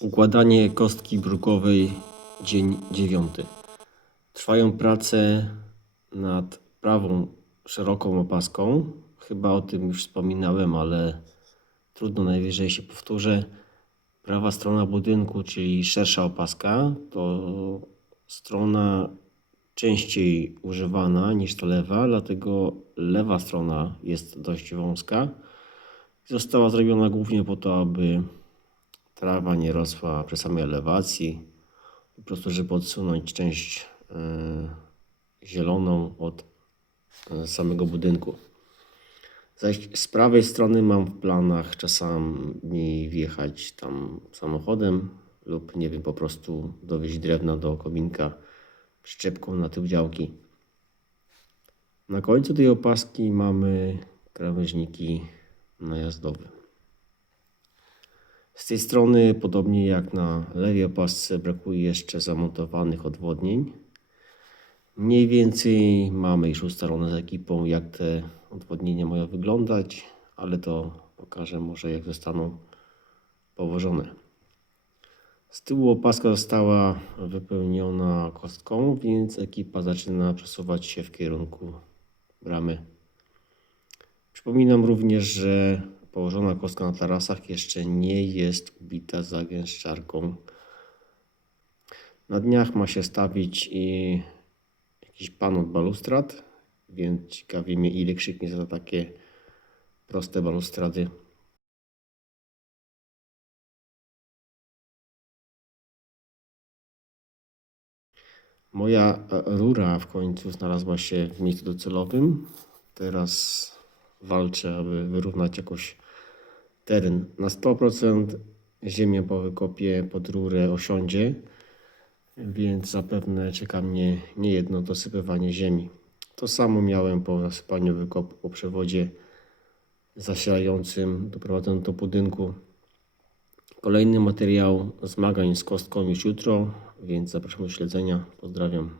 Układanie kostki brukowej, dzień dziewiąty. Trwają prace nad prawą szeroką opaską. Chyba o tym już wspominałem, ale trudno, najwyżej się powtórzę. Prawa strona budynku, czyli szersza opaska, to strona częściej używana niż ta lewa, dlatego lewa strona jest dość wąska. Została zrobiona głównie po to, aby trawa nie rosła przy samej elewacji, po prostu żeby odsunąć część e, zieloną od e, samego budynku. Zaś z prawej strony mam w planach czasami wjechać tam samochodem lub nie wiem, po prostu dowieźć drewna do kominka przyczepką na tył działki. Na końcu tej opaski mamy krawężniki najazdowe. Z tej strony, podobnie jak na lewej opasce, brakuje jeszcze zamontowanych odwodnień. Mniej więcej mamy już ustalone z ekipą, jak te odwodnienia mają wyglądać, ale to pokażę może jak zostaną położone. Z tyłu opaska została wypełniona kostką, więc ekipa zaczyna przesuwać się w kierunku bramy. Przypominam również, że położona kostka na tarasach jeszcze nie jest ubita zagęszczarką. Na dniach ma się stawić i jakiś pan od balustrad, więc ciekawi mnie ile krzyknie za takie proste balustrady. Moja e, rura w końcu znalazła się w miejscu docelowym. Teraz walczę, aby wyrównać jakoś teren. Na 100% ziemię po wykopie pod rurę osiądzie, więc zapewne czeka mnie niejedno dosypywanie ziemi. To samo miałem po zasypaniu wykopu po przewodzie zasilającym doprowadzonym do budynku. Kolejny materiał zmagań z kostką już jutro, więc zapraszam do śledzenia. Pozdrawiam.